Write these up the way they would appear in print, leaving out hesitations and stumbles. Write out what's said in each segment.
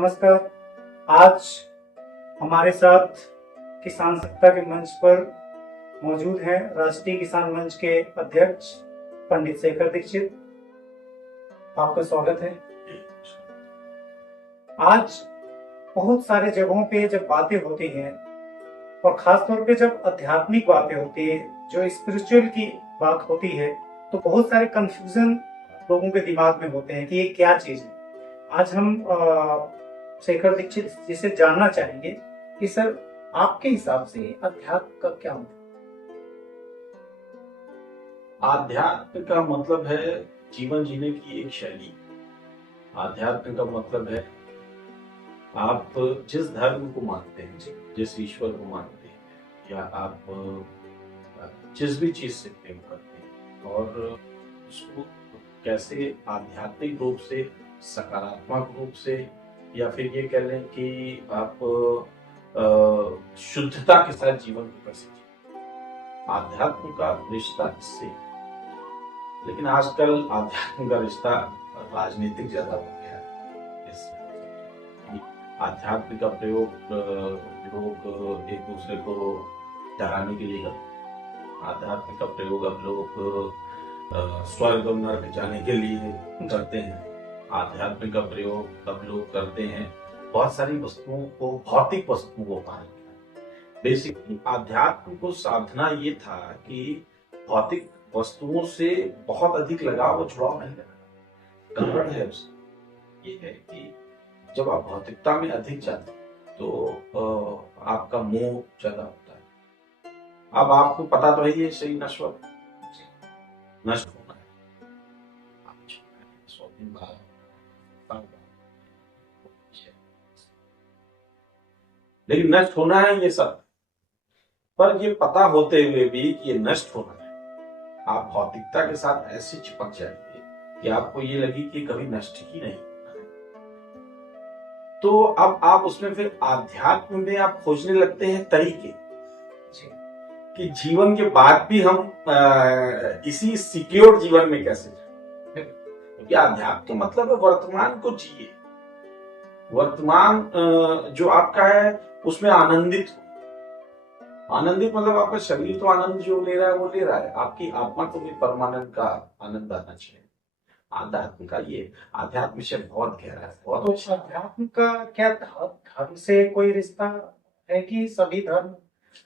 नमस्कार। आज हमारे साथ किसान सत्ता के मंच पर मौजूद हैं राष्ट्रीय किसान मंच के अध्यक्ष पंडित शेखर दीक्षित। आपका स्वागत है। आज बहुत सारे जगहों पे जब बातें होती हैं और खास तौर पे जब आध्यात्मिक बातें होती है, जो स्पिरिचुअल की बात होती है, तो बहुत सारे कंफ्यूजन लोगों के दिमाग में होते हैं कि ये क्या चीज है। आज हम शेखर दीक्षित जी से जानना चाहेंगे कि सर, आपके हिसाब से अध्यात्म का क्या मतलब? आध्यात्म का मतलब है जीवन जीने की एक शैली। आध्यात्म का मतलब है आप जिस धर्म को मानते हैं, जिस ईश्वर को मानते हैं, या आप जिस भी चीज से प्रेम करते हैं और उसको कैसे आध्यात्मिक रूप से, सकारात्मक रूप से, या फिर ये कह लें कि आप शुद्धता के साथ जीवन को कैसे जिए। आध्यात्म का रिश्ता इससे। लेकिन आजकल आध्यात्म का रिश्ता राजनीतिक ज्यादा हो गया है। आध्यात्म का प्रयोग लोग एक दूसरे को डराने के लिए करते हैं। आध्यात्म का प्रयोग अब लोग स्वर्ग और नरक जाने के लिए करते हैं। आध्यात्म का प्रयोग अब लोग करते हैं बहुत सारी वस्तुओं को, भौतिक वस्तुओं को पाने। बेसिकली आध्यात्म को साधना ये था कि भौतिक वस्तुओं से बहुत अधिक लगाव और जुड़ाव नहीं करना। गड़बड़ है उसमें। ये है कि जब आप भौतिकता में अधिक जाते हैं तो आपका मोह ज्यादा होता है। अब आपको पता तो है ये सही नश्वर नष्ट होना है। 100 दिन बाद लेकिन नष्ट होना है ये सब। पर ये पता होते हुए भी कि ये नष्ट होना है, आप भौतिकता के साथ ऐसे चिपक जाएंगे कि आपको ये लगे कि कभी नष्ट ही नहीं होना है। तो अब आप उसमें फिर आध्यात्म में आप खोजने लगते हैं तरीके कि जीवन के बाद भी हम इसी सिक्योर जीवन में कैसे जाए। क्योंकि आध्यात्म का मतलब है वर्तमान को जिए, वर्तमान जो आपका है उसमें आनंदित हो। आनंदित मतलब आपका शरीर तो आनंद जो ले रहा है वो ले रहा है, आपकी आत्मा को भी परमानंद का आनंद आना चाहिए। आध्यात्म का ये आध्यात्म विषय बहुत गहरा है। बहुत तो अध्यात्म का क्या धर्म से कोई रिश्ता है कि सभी धर्म?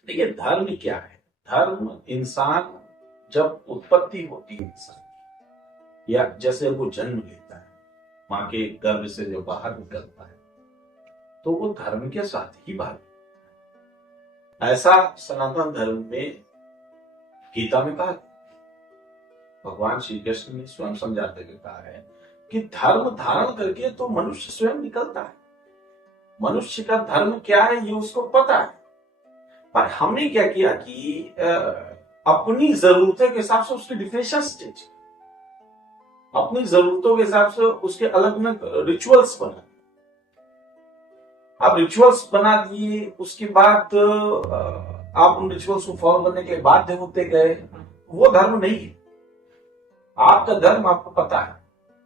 देखिए, धर्म क्या है? धर्म इंसान जब उत्पत्ति होती है इंसान की, या जैसे वो जन्म लेता है, माँ के गर्भ से जो बाहर निकलता है, तो वो धर्म के साथ ही बाहर। ऐसा सनातन धर्म में गीता में कहा, भगवान श्री कृष्ण ने स्वयं समझाते हुए कहा है कि धर्म धारण करके तो मनुष्य स्वयं निकलता है। मनुष्य का धर्म क्या है ये उसको पता है। पर हमने क्या किया कि अपनी जरूरतों के हिसाब से उसकी डिफिनेशन चेंज, अपनी जरूरतों के हिसाब से उसके अलग अलग रिचुअल्स बना। आप रिचुअल्स बना दिए, उसके बाद आप उन रिचुअल्स को फॉलो करने के बाध्य होते गए। वो धर्म नहीं है। आपका धर्म आपको पता है,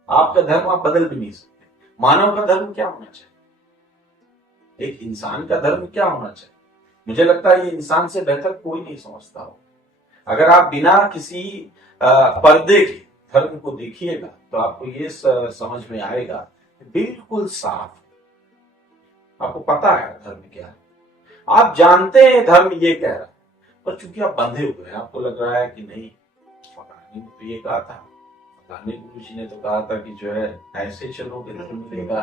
आपका धर्म आप बदल भी नहीं सकते। मानव का धर्म क्या होना चाहिए, एक इंसान का धर्म क्या होना चाहिए, मुझे लगता है ये इंसान से बेहतर कोई नहीं समझता हो। अगर आप बिना किसी पर्दे के धर्म को देखिएगा तो आपको ये समझ में आएगा बिल्कुल साफ। आपको पता है धर्म क्या है, आप जानते हैं धर्म ये कह रहा है, पर चूंकि आप बंधे हुए हैं, आपको लग रहा है कि नहीं, फलाने ने तो ये कहा था, फलाने गुरु जी ने तो कहा था कि जो है ऐसे चलोगे धर्म मिलेगा,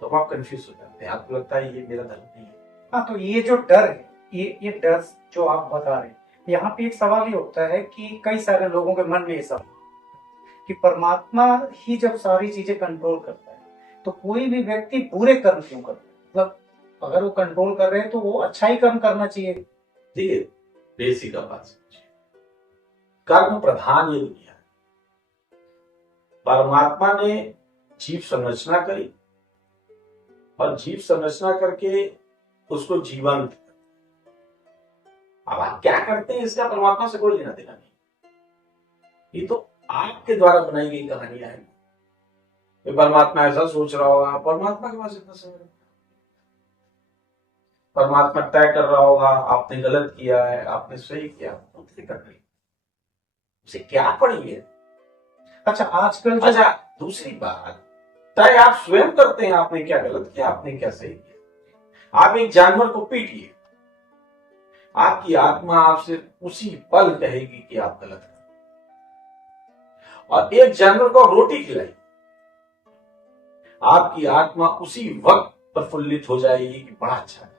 तो आप कंफ्यूज हो जाते हैं। आपको लगता है ये मेरा धर्म नहीं है। हाँ, तो ये जो डर है, ये डर जो आप बता रहे हैं, यहाँ पे एक सवाल ये होता है कि कई सारे लोगों के मन में ये सवाल कि परमात्मा ही जब सारी चीजें कंट्रोल करता है तो कोई भी व्यक्ति बुरे कर्म क्यों करता है? मतलब अगर वो कंट्रोल कर रहे हैं तो वो अच्छा ही कर्म करना चाहिए। देखिए, बेसिक बात समझिए, कर्म प्रधान ये दुनिया है। परमात्मा ने जीव संरचना करी और जीव संरचना करके उसको जीवन, अब आप क्या करते हैं इसका परमात्मा से कोई लेना देना नहीं। ये तो आपके द्वारा बनाई गई कहानियां हैं। परमात्मा ऐसा सोच रहा होगा, परमात्मा के पास इतना समय, परमात्मा तय कर रहा होगा आपने गलत किया है, आपने सही किया, कर रही उसे क्या पड़ी है। अच्छा आजकल अच्छा दूसरी बात, तय आप स्वयं करते हैं आपने क्या गलत किया, आपने क्या सही किया। आप एक जानवर को पीटिए, आपकी आत्मा आपसे उसी पल कहेगी कि आप गलत हैं। और एक जानवर को रोटी खिलाई, आपकी आत्मा उसी वक्त प्रफुल्लित हो जाएगी कि बड़ा अच्छा है।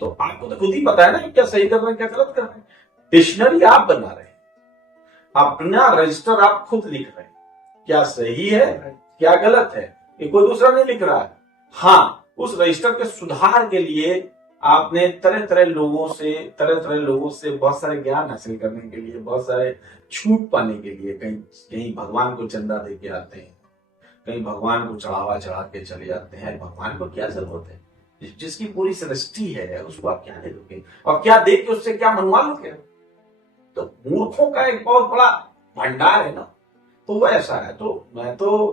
तो आपको तो खुद ही पता है ना क्या सही कर रहे हैं क्या गलत कर रहे हैं। डिक्शनरी आप बना रहे हैं, अपना रजिस्टर आप खुद लिख रहे हैं, क्या सही है क्या गलत है, ये कोई दूसरा नहीं लिख रहा है। हाँ, उस रजिस्टर के सुधार के लिए आपने तरह तरह लोगों से बहुत सारे ज्ञान हासिल करने के लिए, बहुत सारे छूट पाने के लिए कहीं कहीं भगवान को चंदा दे के आते हैं, कहीं भगवान को चढ़ावा चढ़ा के चले जाते हैं। भगवान को क्या जरूरत है, जिसकी पूरी सृष्टि है उसको आप क्या दे दोगे, और क्या दे के उससे क्या मनवा लोगे। तो मूर्खों का एक बहुत बड़ा भंडार है ना, तो वो ऐसा है। तो मैं तो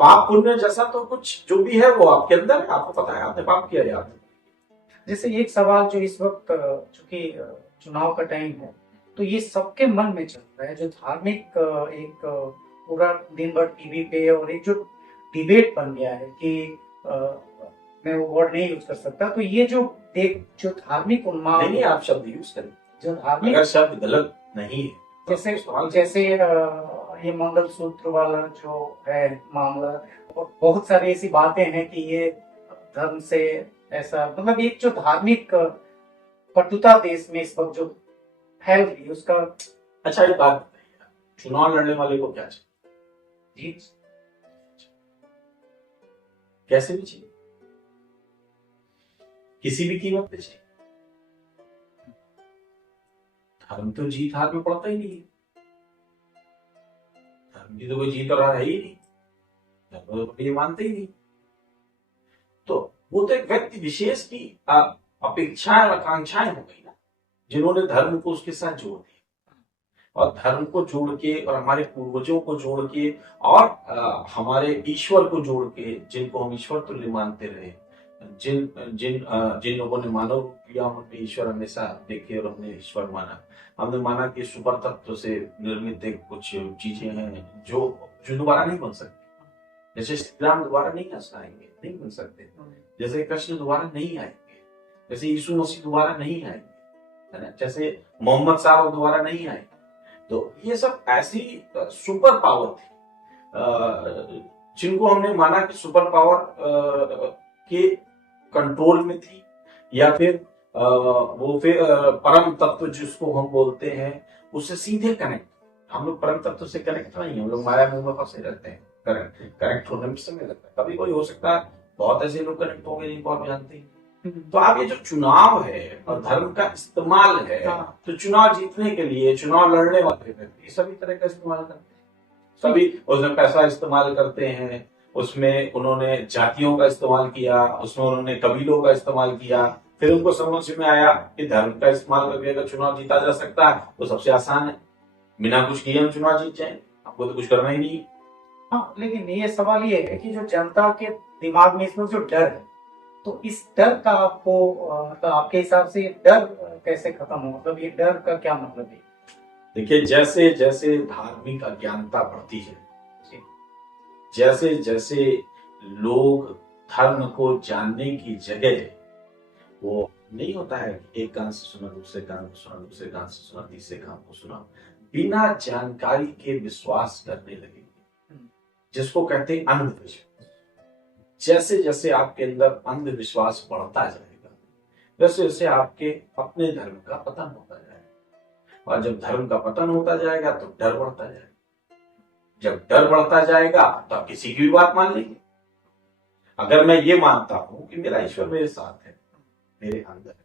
पाप पुण्य जैसा तो कुछ जो भी है वो आपके अंदर है, आपको पता है आपने पाप किया है आपने। जैसे एक सवाल जो इस वक्त चूंकि चुनाव का टाइम है, तो ये सबके मन में चल रहा है, जो धार्मिक एक पूरा दिन भर टीवी पे, और एक जो डिबेट बन गया है कि मैं वो वर्ड नहीं यूज कर सकता, तो ये जो एक जो धार्मिक उन्माद, नहीं आप शब्द यूज करें, जो धार्मिक, अगर शब्द गलत नहीं है जैसे ये मंगलसूत्र वाला जो है मामला, और बहुत सारी ऐसी बातें हैं कि ये धर्म से ऐसा, मतलब एक जो धार्मिक कटुता देश में इस वक्त जो फैल रही है उसका। अच्छा एक बात बताइए, चुनाव लड़ने वाले को क्या चाहिए, जी कैसे भी चाहिए, किसी भी कीमत पे चाहिए। धर्म तो जीत हार में पड़ता ही नहीं है, धर्म की तो कोई जीत और हार है ही नहीं, धर्म तो ये मानते ही नहीं। तो वो तो एक व्यक्ति विशेष की अपेक्षाएं और आकांक्षाएं हो गई ना, जिन्होंने धर्म को उसके साथ जोड़ दिया, और धर्म को जोड़ के और हमारे पूर्वजों को जोड़ के और हमारे ईश्वर को जोड़ के, जिनको हम ईश्वर तुल्य मानते रहे, जिन जिन जिन लोगों ने मानव रूप लिया उन्होंने ईश्वर हमेशा देखे और हमने ईश्वर माना। हमने माना कि सुपर तत्व से निर्मित एक कुछ चीजें हैं जो जो दोबारा नहीं बन सकती। जैसे श्री राम दोबारा नहीं आएंगे, नहीं बन सकते। जैसे कृष्ण दोबारा नहीं आएंगे, जैसे यीशु मसीह दोबारा नहीं आएंगे, है ना, जैसे मोहम्मद साहब दोबारा नहीं आएंगे। तो ये सब ऐसी सुपर पावर थी जिनको हमने माना कि सुपर पावर के कंट्रोल में थी, या फिर वो फिर परम तत्व जिसको हम बोलते हैं उससे सीधे कनेक्ट। हम लोग परम तत्व से कनेक्ट नहीं, हम लोग माया मोह में फंसे रहते हैं। कनेक्ट होने में समय लगता है, कभी कोई हो सकता है बहुत ऐसे लोग कनेक्ट हो गए जिनको आप जानते हैं। तो आप ये जो चुनाव है और धर्म का इस्तेमाल है, तो चुनाव जीतने के लिए चुनाव लड़ने वाले व्यक्ति सभी तरह का इस्तेमाल करते हैं, सभी उसमें पैसा इस्तेमाल करते हैं, उसमें उन्होंने जातियों का इस्तेमाल किया, उसमें उन्होंने कबीलों का इस्तेमाल किया। फिर उनको समझ में आया कि धर्म का इस्तेमाल करके अगर चुनाव जीता जा सकता है तो सबसे आसान है, बिना कुछ किए हम चुनाव जीत जाए, आपको तो कुछ करना ही नहीं। हाँ, लेकिन ये सवाल ये है कि जो जनता के दिमाग में इसमें जो डर है, तो इस डर का आपको मतलब आपके हिसाब से डर कैसे खत्म हो, मतलब ये डर का क्या मतलब है? देखिए, जैसे जैसे धार्मिक अज्ञानता बढ़ती है, जैसे जैसे लोग धर्म को जानने की जगह, वो नहीं होता है एक कान से सुना, दूसरे कान को सुना, दूसरे कान से सुना, तीसरे कान को सुना, बिना जानकारी के विश्वास करने लगेंगे, जिसको कहते हैं अंधविश्वास। जैसे जैसे आपके अंदर अंधविश्वास बढ़ता जाएगा, वैसे वैसे आपके अपने धर्म का पतन होता जाएगा, और जब धर्म का पतन होता जाएगा तो डर बढ़ता जाएगा। जब डर बढ़ता जाएगा तो आप किसी की भी बात मान लेंगे। अगर मैं ये मानता हूं कि मेरा ईश्वर मेरे साथ है, मेरे अंदर है,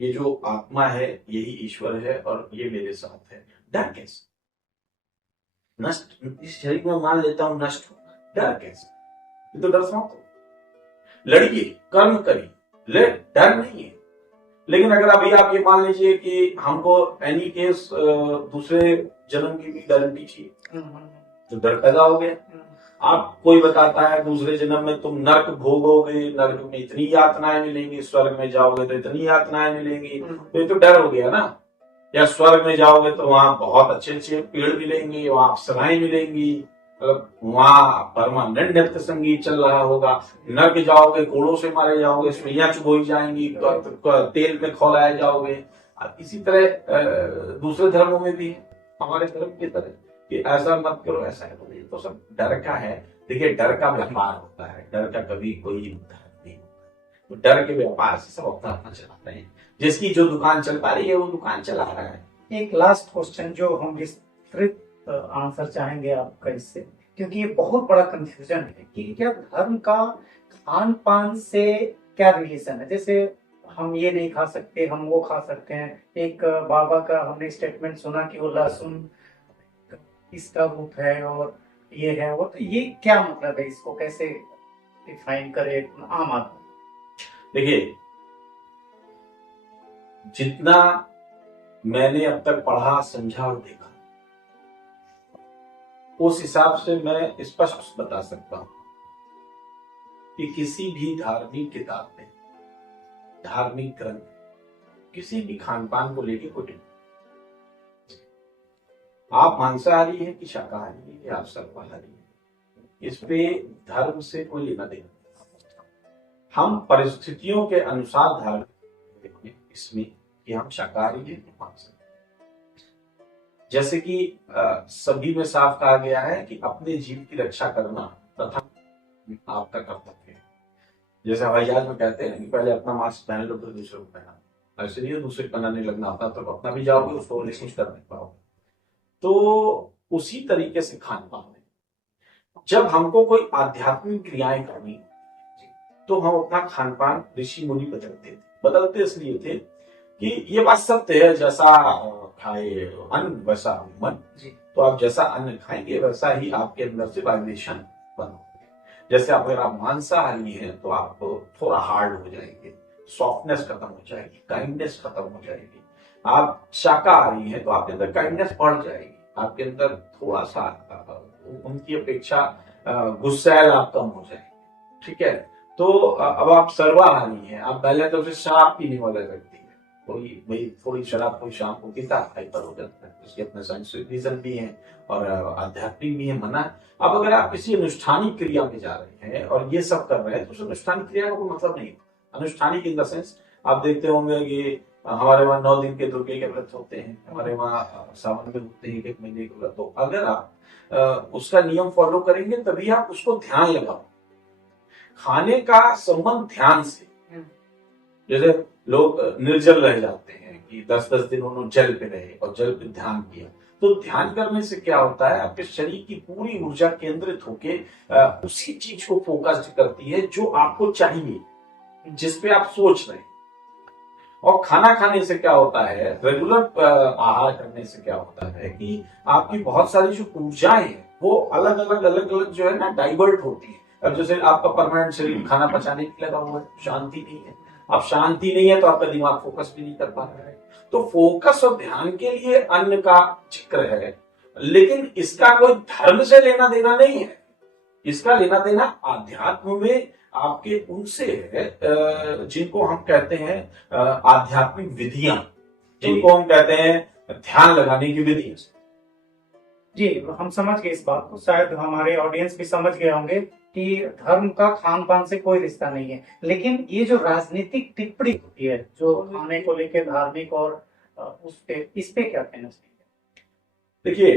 ये जो आत्मा है यही ईश्वर है और ये मेरे साथ है, डर कैसे? नष्ट, इस शरीर में मान लेता हूं नष्ट होगा, डर कैसे? ये तो डर समाप्त हो। लड़िए, कर्म करिए, ले, डर नहीं है। लेकिन अगर अभी आप ये मान लीजिए कि हमको एनी केस दूसरे जन्म की भी गारंटी चाहिए, तो डर पैदा हो गया। आप कोई बताता है दूसरे जन्म में तुम नर्क भोगोगे, नर्क में इतनी यातनाएं मिलेंगी, स्वर्ग में जाओगे तो इतनी यातनाएं मिलेंगी, तो ये तो डर हो गया ना। या स्वर्ग में जाओगे तो वहां बहुत अच्छे अच्छे पेड़ मिलेंगे, वहां अप्सराएं मिलेंगी, मतलब वहां परमानेंट नृत्य संगीत चल रहा होगा। नर्क जाओगे, घोड़ों से मारे जाओगे, सुइयां चुभोई जाएंगी, तेल में खौलाए जाओगे। इसी तरह दूसरे धर्मों में भी है, हमारे धर्म की तरह कि ऐसा मत करो, ऐसा करो। ये तो सब डर का है। देखिए, डर का व्यापार होता है, डर का कभी कोई धर्म नहीं होता। तो डर के व्यापार से सब अपना चलाते हैं। जिसकी जो दुकान चल पा रही है वो दुकान चला रहा है। एक लास्ट क्वेश्चन जो हम विस्तृत आंसर चाहेंगे आपका इससे, क्योंकि ये बहुत बड़ा कंफ्यूजन है कि क्या धर्म का खान पान से क्या रिलेशन है। जैसे हम ये नहीं खा सकते, हम वो खा सकते हैं। एक बाबा का हमने स्टेटमेंट सुना कि वो लहसुन इसका रूप है और ये है वो, तो ये क्या मतलब है, इसको कैसे डिफाइन करे आम आदमी। देखिए, जितना मैंने अब तक पढ़ा, समझा और देखा, उस हिसाब से मैं स्पष्ट बता सकता हूं कि किसी भी धार्मिक किताब में, धार्मिक ग्रंथ, किसी भी खान पान को लेके कोई टिप्पणी, आप मांसाहारी हैं कि शाकाहारी हैं या आप सर्वाहारी हैं, इस पे धर्म से कोई लेना देना। हम परिस्थितियों के अनुसार धर्म इसमें कि हम शाकाहारी हैं या मांसाहारी। जैसे कि सभी में साफ कहा गया है कि अपने जीव की रक्षा करना प्रथम आपका कर्तव्य है। जैसे हवाई जहाज में कहते हैं कि पहले अपना मास्क पहन लो फिर दूसरे को पहना। ऐसे नहीं है दूसरे को बनाने लगना होता, तो अपना भी जाओगे उसको कुछ कर नहीं पाओगे। तो उसी तरीके से खान पान में जब हमको कोई आध्यात्मिक क्रियाएं करनी तो हम अपना खान पान ऋषि मुनि बदलते थे। बदलते इसलिए थे कि ये बात सत्य है, जैसा खाए अन्न वैसा मन। तो आप जैसा अन्न खाएंगे वैसा ही आपके अंदर से वाइब्रेशन बनो। जैसे अगर आप मांसाहारी हैं तो आप थोड़ा हार्ड हो जाएंगे, सॉफ्टनेस खत्म हो जाएगी, काइंडनेस खत्म हो जाएगी। आप शाकाहारी हैं तो आपके अंदर काइंडनेस बढ़ जाएगी, आपके अंदर थोड़ा सा उनकी अपेक्षा गुस्सैल आप कम हो जाएंगे। ठीक है। तो अब आप सर्वाहारी हैं, आप पहले तो शराब पीने वाले व्यक्ति हैं, कोई भाई थोड़ी शराब कोई शाम को पीता हाइपर हो जाता है, उसके अपने साइंटिफिक रीजन भी हैं और आध्यात्मिक भी है, मना। अब अगर आप किसी अनुष्ठानिक क्रिया में जा रहे हैं और ये सब कर रहे हैं तो उस अनुष्ठानिक क्रिया का कोई मतलब नहीं। अनुष्ठानिक इन द सेंस आप देखते होंगे कि हमारे वहाँ 9 दिन के दुर्गे के व्रत होते हैं, हमारे वहाँ सावन में होते हैं 1 महीने के व्रत। तो अगर आप उसका नियम फॉलो करेंगे तभी आप उसको ध्यान लगाओ। खाने का संबंध ध्यान से, जैसे लोग निर्जल रह जाते हैं कि 10-10 दिन उन्होंने जल पे रहे और जल पे ध्यान किया, तो ध्यान करने से क्या होता है, आपके शरीर की पूरी ऊर्जा केंद्रित होके उसी चीज को फोकस करती है जो आपको चाहिए, जिसपे आप सोच रहे हैं। और खाना खाने से क्या होता है, रेगुलर आहार करने से क्या होता है कि आपकी बहुत सारी जो ऊर्जाएं हैं वो अलग अलग जो है ना डाइवर्ट होती है। अब जैसे आपका परमानेंट शरीर खाना पचाने के लगा हुआ है, शांति नहीं है। अब शांति नहीं है तो आपका दिमाग फोकस भी नहीं कर पा रहा है। तो फोकस और ध्यान के लिए अन्न का जिक्र है, लेकिन इसका कोई धर्म से लेना देना नहीं है। इसका लेना देना आध्यात्म में आपके उनसे है जिनको हम कहते हैं आध्यात्मिक विधियां, जिनको हम कहते हैं ध्यान लगाने की विधि। जी, हम समझ गए इस बात को, शायद हमारे ऑडियंस भी समझ गए होंगे कि धर्म का खान पान से कोई रिश्ता नहीं है। लेकिन ये जो राजनीतिक टिप्पणी होती है जो खाने को लेकर धार्मिक और उस पे, इस पे क्या कहना चाहिए? देखिए,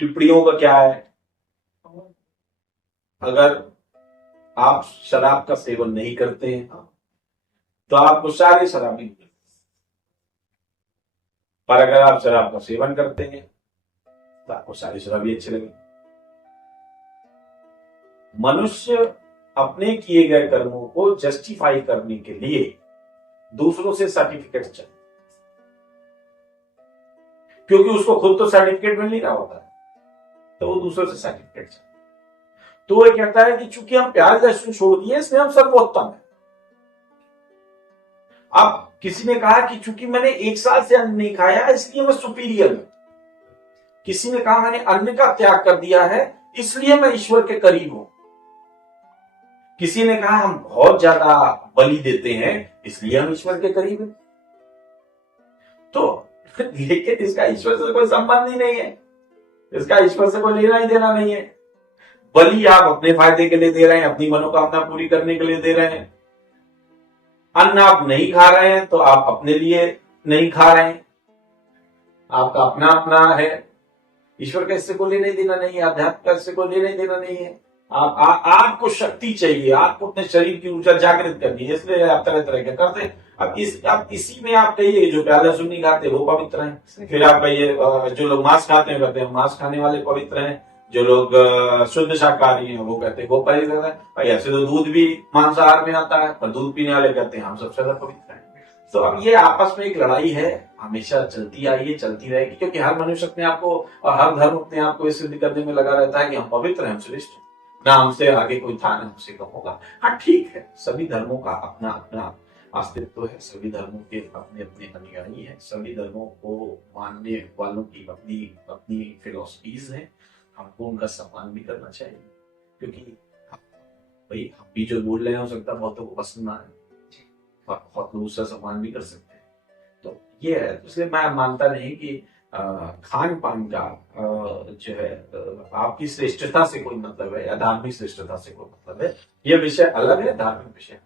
टिप्पणियों का क्या है, अगर आप शराब का सेवन नहीं करते हैं तो आपको सारी शराबी मिलती, पर अगर आप शराब का सेवन करते हैं तो आपको सारी शराबी अच्छी लगे। मनुष्य अपने किए गए कर्मों को जस्टिफाई करने के लिए दूसरों से सर्टिफिकेट चाहिए, क्योंकि उसको खुद तो सर्टिफिकेट मिल नहीं रहा होता है, तो वो दूसरों से सर्टिफिकेट चाहिए। तो वो कहता है कि चूंकि हम प्याज लहसुन छोड़ दिए इसलिए हम सर्वोत्तम है। अब किसी ने कहा कि चूंकि मैंने 1 साल से अन्न नहीं खाया इसलिए मैं सुपीरियर हूं। किसी ने कहा मैंने अन्न का त्याग कर दिया है इसलिए मैं ईश्वर के करीब हूं। किसी ने कहा हम बहुत ज्यादा बलि देते हैं इसलिए हम ईश्वर के करीब हैं। तो लेकिन इसका ईश्वर से कोई संबंध ही नहीं है, इसका ईश्वर से कोई लेना ही देना नहीं है। बलि आप अपने फायदे के लिए दे रहे हैं, अपनी मनोकामना पूरी करने के लिए दे रहे हैं। अन्न आप नहीं खा रहे हैं तो आप अपने लिए नहीं खा रहे हैं, आपका अपना अपना है। ईश्वर का इससे कोई लेना देना नहीं है, अध्यात्म का इससे कोई लेना देना नहीं है। आपको शक्ति चाहिए, आपको अपने शरीर की ऊर्जा जागृत करनी है, इसलिए आप तरह तरह के करते हैं। अब इसी में आप कहिए जो प्याला सुन्नी खाते हैं वो पवित्र हैं, फिर आप कहिए जो लोग मांस खाते हैं कहते हैं मांस खाने वाले पवित्र हैं, जो लोग शुद्ध शाकाहारी हैं वो कहते हैं वो पवित्र है। भाई ऐसे तो दूध भी मांसाहार में आता है, पर दूध पीने वाले कहते हैं हम सबसे ज्यादा पवित्र हैं। तो अब ये आपस में एक लड़ाई है, हमेशा चलती आई है, चलती रहेगी, क्योंकि हर मनुष्य अपने आप को और हर धर्म अपने आप को सिद्ध करने में लगा रहता है कि हम पवित्र हैं, हम श्रेष्ठ हैं, ना हमसे आगे कोई था ना हमसे कम होगा। हाँ ठीक है, सभी धर्मों का अपना अपना अस्तित्व है, सभी धर्मों के अपने अपने अनुयायी हैं, सभी धर्मों को मानने वालों की अपनी अपनी फिलोसफीज हैं। हमको उनका सम्मान भी करना चाहिए, क्योंकि भाई हम भी जो बोल रहे हैं हो सकता है बहुतों को पसंद ना आए और बहुत लोग उसका सम्मान भी कर सकते हैं। तो ये है, इसलिए मैं मानता नहीं कि खान पान का जो है आपकी श्रेष्ठता से कोई मतलब है या धार्मिक श्रेष्ठता से कोई मतलब है। यह विषय अलग है, धार्मिक विषय